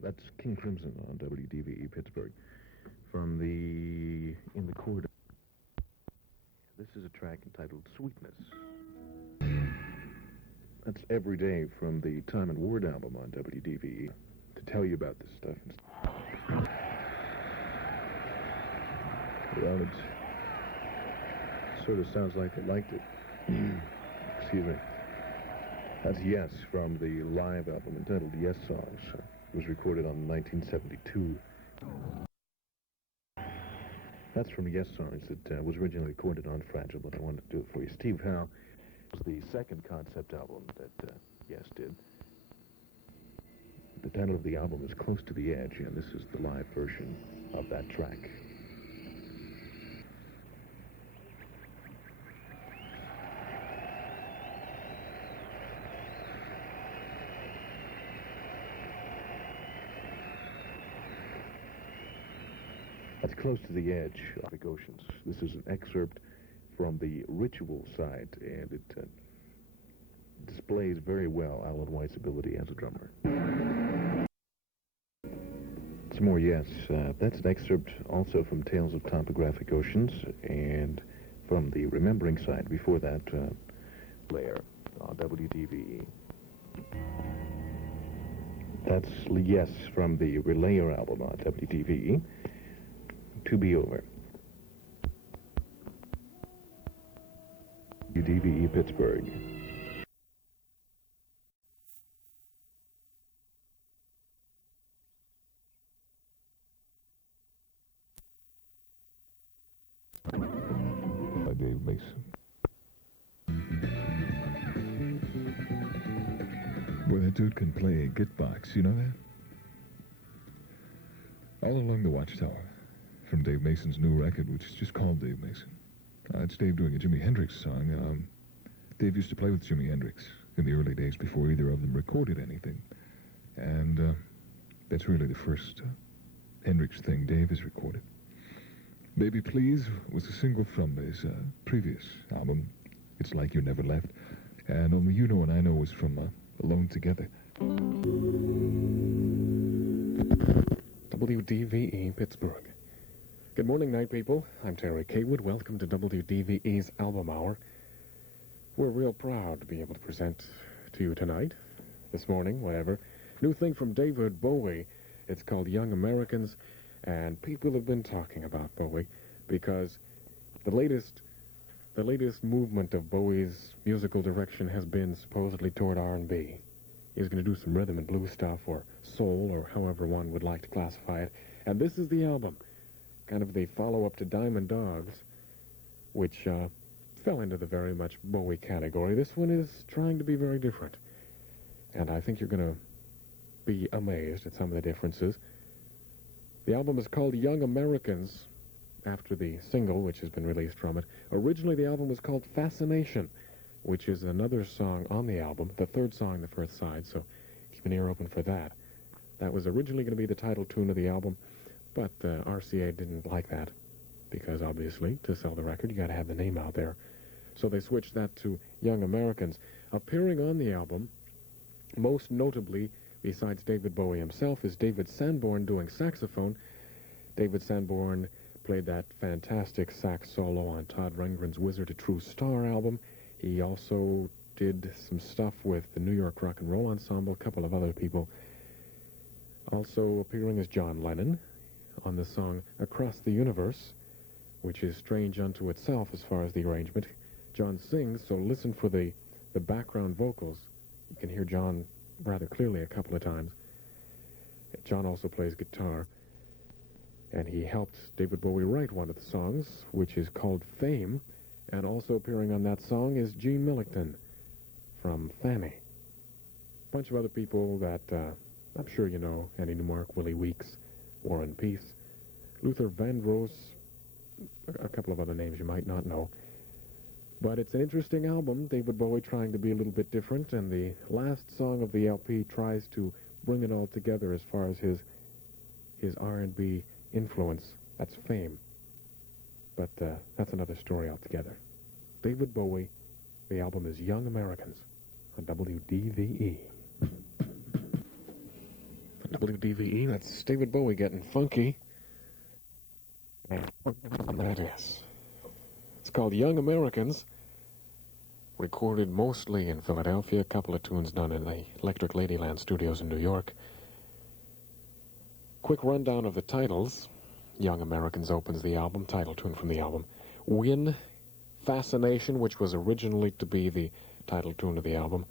That's King Crimson on WDVE Pittsburgh. From the In the Corridor. This is a track entitled Sweetness. That's Every Day from the Time and Word album on WDVE. To tell you about this stuff. Well, it sort of sounds like they liked it. Excuse me. That's Yes from the live album entitled Yes Songs. It was recorded on 1972. That's from Yes Songs. It was originally recorded on Fragile, but I wanted to do it for you. Steve Howe was the second concept album that Yes did. The title of the album is Close to the Edge, and this is the live version of that track. That's Close to the Edge of the Oceans. This is an excerpt from the Ritual side, and it displays very well Alan White's ability as a drummer. Some more Yes. That's an excerpt also from Tales of Topographic Oceans, and from the Remembering side before that, layer on WDVE. That's Yes from the Relayer album on WDVE. To Be Over. WDVE Pittsburgh. By Dave Mason. Boy, that dude can play a gitbox, you know that? All Along the Watchtower, from Dave Mason's new record, which is just called Dave Mason. It's Dave doing a Jimi Hendrix song. Dave used to play with Jimi Hendrix in the early days before either of them recorded anything. And that's really the first Hendrix thing Dave has recorded. Baby Please was a single from his previous album, It's Like You Never Left. And Only You Know and I Know was from Alone Together. WDVE Pittsburgh. Good morning, night people. I'm Terry Kaywood. Welcome to WDVE's Album Hour. We're real proud to be able to present to you tonight, this morning, whatever. New thing from David Bowie. It's called Young Americans, and people have been talking about Bowie because the latest movement of Bowie's musical direction has been supposedly toward R&B. He's going to do some rhythm and blues stuff, or soul, or however one would like to classify it. And this is the album. Kind of the follow-up to Diamond Dogs, which fell into the very much Bowie category. This one is trying to be very different. And I think you're going to be amazed at some of the differences. The album is called Young Americans, after the single which has been released from it. Originally, the album was called Fascination, which is another song on the album, the third song, the first side, so keep an ear open for that. That was originally going to be the title tune of the album, but RCA didn't like that, because obviously, to sell the record, you got to have the name out there. So they switched that to Young Americans. Appearing on the album, most notably, besides David Bowie himself, is David Sanborn doing saxophone. David Sanborn played that fantastic sax solo on Todd Rundgren's Wizard, a True Star album. He also did some stuff with the New York Rock and Roll Ensemble, a couple of other people. Also appearing is John Lennon on the song Across the Universe, which is strange unto itself as far as the arrangement. John sings, so listen for the background vocals. You can hear John rather clearly a couple of times. John also plays guitar, and he helped David Bowie write one of the songs, which is called Fame, and also appearing on that song is Gene Millington from Fanny. A bunch of other people that I'm sure you know: Andy Newmark, Willie Weeks, Warren Peace, Luther Vandross, a couple of other names you might not know. But it's an interesting album, David Bowie trying to be a little bit different, and the last song of the LP tries to bring it all together as far as his R&B influence. That's Fame. But that's another story altogether. David Bowie, the album is Young Americans on WDVE. WDVE. That's David Bowie getting funky. And that is. It's called Young Americans. Recorded mostly in Philadelphia. A couple of tunes done in the Electric Ladyland studios in New York. Quick rundown of the titles. Young Americans opens the album, title tune from the album. Win, Fascination, which was originally to be the title tune of the album.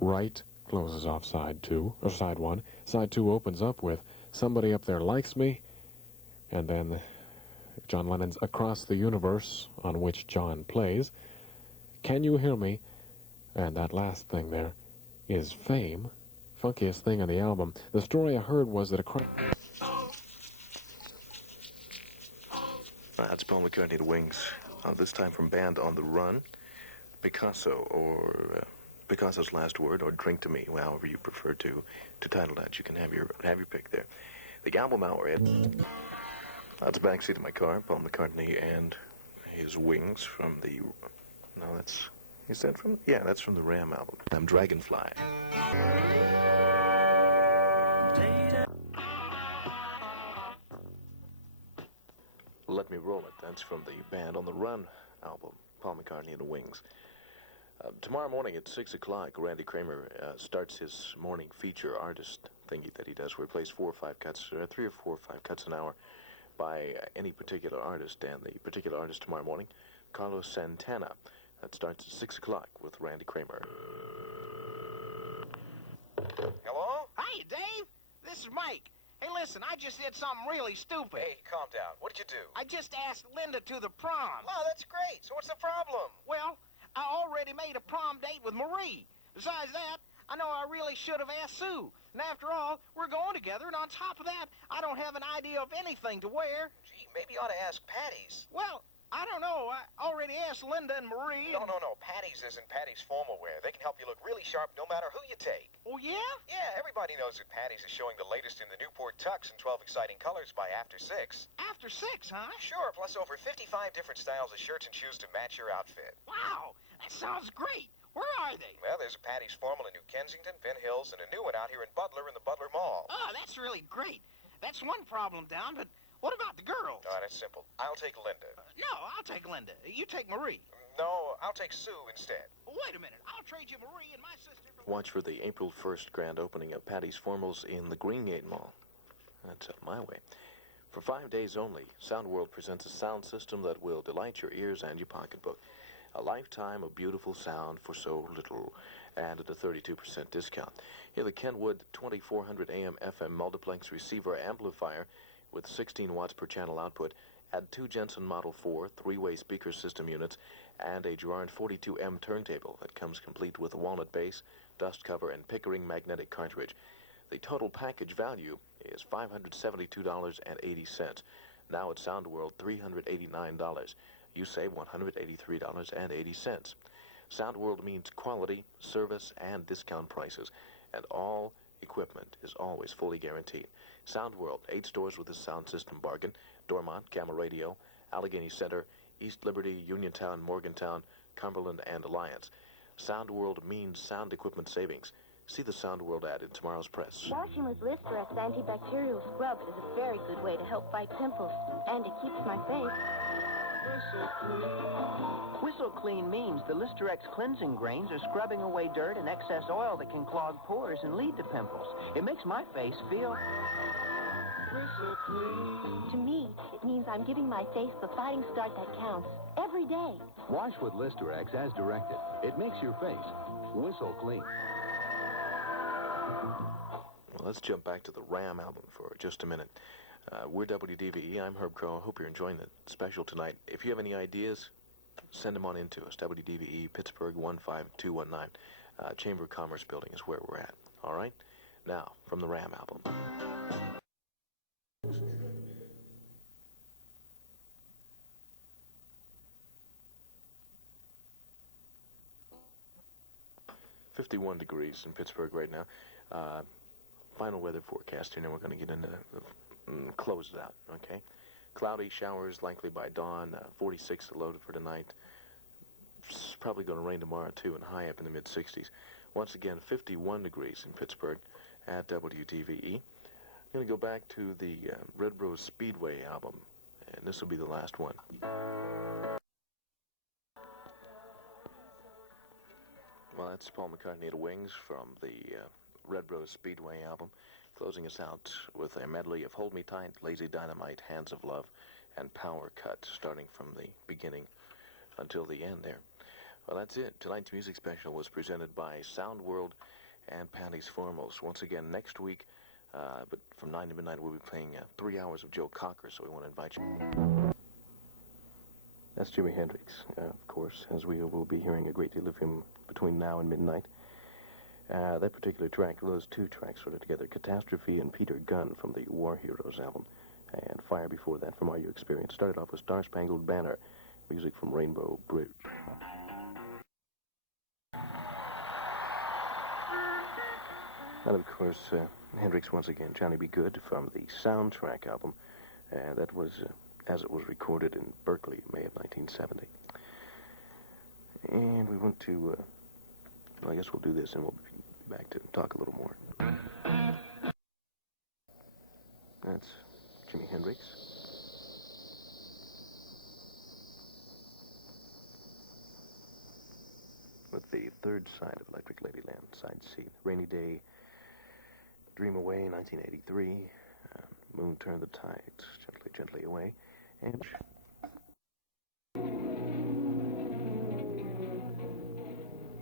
Right closes off side 2, or side 1. Side 2 opens up with Somebody Up There Likes Me, and then John Lennon's Across the Universe, on which John plays. Can You Hear Me? And that last thing there is Fame, funkiest thing on the album. The story I heard was that That's Paul McCartney, The Wings. This time from Band on the Run, Picasso, or Picasso's Last Word, or Drink to Me, however you prefer to title that. You can have your pick there. The album hour. That's the backseat of my car. Paul McCartney and his Wings from the. No, that's. Is that from? Yeah, that's from the Ram album. I'm Dragonfly. Let Me Roll It. That's from the Band on the Run album. Paul McCartney and the Wings. Tomorrow morning at 6 o'clock, Randy Kramer starts his morning feature artist thingy that he does, where he plays 3 or 4 or 5 cuts an hour by any particular artist. And the particular artist tomorrow morning, Carlos Santana. That starts at 6 o'clock with Randy Kramer. Hello? Hi, Dave. This is Mike. Hey, listen, I just did something really stupid. Hey, calm down. What did you do? I just asked Linda to the prom. Oh, that's great. So what's the problem? Well, I already made a prom date with Marie. Besides that, I know I really should have asked Sue. And after all, we're going together, and on top of that, I don't have an idea of anything to wear. Gee, maybe you ought to ask Patty's. Well, I don't know. I already asked Linda and Marie. No. Patty's isn't Patty's formal wear. They can help you look really sharp no matter who you take. Oh, yeah? Yeah, everybody knows that Patty's is showing the latest in the Newport tux in 12 exciting colors by after 6. After 6, huh? Sure, plus over 55 different styles of shirts and shoes to match your outfit. Wow, that sounds great. Where are they? Well, there's a Patty's formal in New Kensington, Ben Hills, and a new one out here in Butler in the Butler Mall. Oh, that's really great. That's one problem down, but what about the girls? Oh, that's simple. I'll take Linda. No, I'll take Linda. You take Marie. No, I'll take Sue instead. Wait a minute. I'll trade you Marie and my sister for... Watch for the April 1st grand opening of Patty's Formals in the Greengate Mall. That's out my way. For 5 days only, Sound World presents a sound system that will delight your ears and your pocketbook. A lifetime of beautiful sound for so little, and at a 32% discount. Hear the Kenwood 2400 AM FM multiplex receiver amplifier with 16 watts per channel output. Add 2 Jensen Model 4 3-way speaker system units and a Gerard 42M turntable that comes complete with a walnut base, dust cover, and Pickering magnetic cartridge. The total package value is $572.80. Now at Sound World, $389. You save $183.80. Sound World means quality, service, and discount prices, and all equipment is always fully guaranteed. Sound World, 8 stores with a sound system bargain: Dormont, Gamma Radio, Allegheny Center, East Liberty, Uniontown, Morgantown, Cumberland, and Alliance. Sound World means sound equipment savings. See the Sound World ad in tomorrow's press. Washing with Listerine antibacterial scrub is a very good way to help fight pimples, and it keeps my face. Whistle Clean means the Listerex cleansing grains are scrubbing away dirt and excess oil that can clog pores and lead to pimples. It makes my face feel... To me, it means I'm giving my face the fighting start that counts every day. Wash with Listerex as directed. It makes your face whistle clean. Well, let's jump back to the Ram album for just a minute. We're WDVE. I'm Herb Crowe. I hope you're enjoying the special tonight. If you have any ideas, send them on in to us. WDVE, Pittsburgh 15219. Chamber of Commerce building is where we're at. All right? Now, from the Ram album. ...51 degrees in Pittsburgh right now. Final weather forecast here, and we're going to get into... close it out, okay? Cloudy, showers likely by dawn, 46 low for tonight. It's probably going to rain tomorrow, too, and high up in the mid-60s. Once again, 51 degrees in Pittsburgh, at WDVE. I'm going to go back to the Red Rose Speedway album, and this will be the last one. Well, that's Paul McCartney at Wings from the Red Rose Speedway album, closing us out with a medley of Hold Me Tight, Lazy Dynamite, Hands of Love, and Power Cut, starting from the beginning until the end there. Well, that's it. Tonight's music special was presented by Sound World and Patty's Foremost. Once again, next week, but from 9 to midnight, we'll be playing 3 hours of Joe Cocker, so we want to invite you. That's Jimi Hendrix, of course, as we will be hearing a great deal of him between now and midnight. That particular track, those two tracks sort of together, Catastrophe and Peter Gunn from the War Heroes album, and Fire before that from Are You Experienced. Started off with Star Spangled Banner, music from Rainbow Bridge. And of course, Hendrix once again, Johnny Be Good from the Soundtrack album. That was as it was recorded in Berkeley, May of 1970. And we went to, well, I guess we'll do this and we'll be back to talk a little more. That's Jimi Hendrix. With the third side of Electric Ladyland, side C. Rainy Day, Dream Away, 1983. Moon Turned the Tides, Gently, Gently Away. And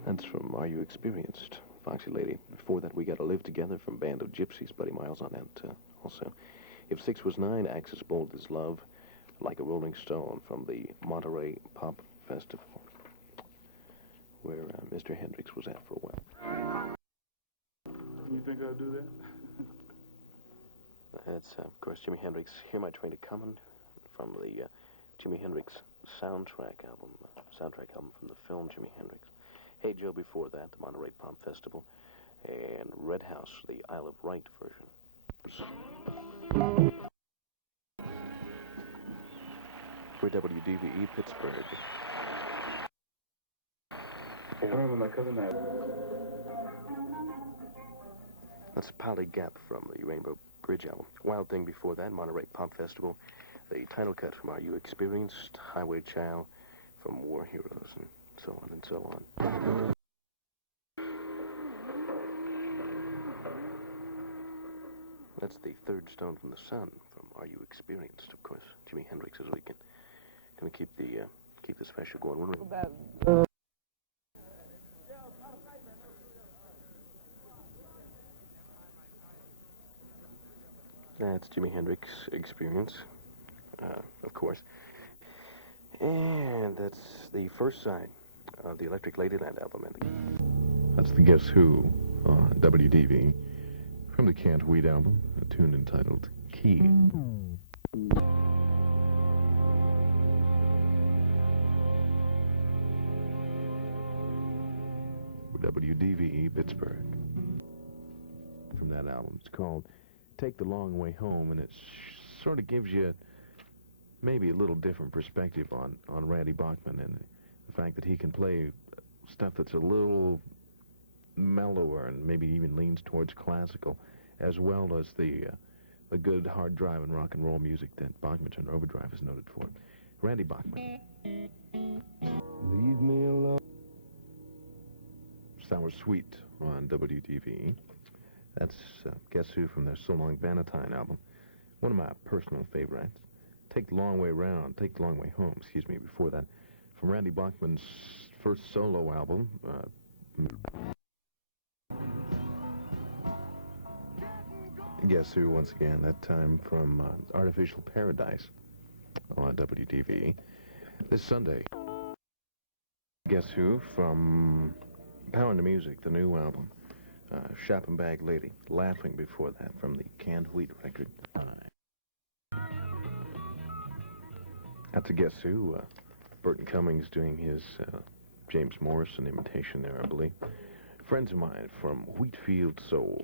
that's from Are You Experienced, Foxy Lady. Before that, we got to Live Together from Band of Gypsies, Buddy Miles on that also. If 6 was 9, Axis Bold as Love, Like a Rolling Stone from the Monterey Pop Festival, where Mr. Hendrix was at for a while. You think I'll do that? That's, of course, Jimi Hendrix, Hear My Train A-Comin' from the Jimi Hendrix soundtrack album from the film Jimi Hendrix. Hey Joe before that, the Monterey Pop Festival, and Red House, the Isle of Wight version. For WDVE Pittsburgh. I remember my cousin had. That's Polly Gap from the Rainbow Bridge album. Wild Thing before that, Monterey Pop Festival. The title cut from Are You Experienced? Highway Child from War Heroes, and so on and so on. That's the Third Stone from the Sun from Are You Experienced? Of course, Jimi Hendrix, as we can gonna keep the special going. That's Jimi Hendrix Experience, of course. And that's the first side of the Electric Ladyland album. That's the Guess Who on WDV from the Can't Wait album, a tune entitled Key. WDVE Pittsburgh. From that album, it's called Take the Long Way Home, and it sort of gives you maybe a little different perspective on Randy Bachman and the fact that he can play stuff that's a little mellower and maybe even leans towards classical, as well as the good hard driving rock and roll music that Bachman Turner Overdrive is noted for. Randy Bachman. Leave me alone. Sour Sweet on WDVE. That's Guess Who from their So Long Valentine album. One of my personal favorites. Take the Long Way Round, Take the Long Way Home, excuse me, before that. From Randy Bachman's first solo album. Guess Who, once again, that time from Artificial Paradise on WDVE. This Sunday, Guess Who from Power in the Music, the new album. Shop and Bag Lady, Laughing before that from the Canned Wheat record. That's a Guess Who. Burton Cummings doing his James Morrison imitation there, I believe. Friends of Mine from Wheatfield Soul.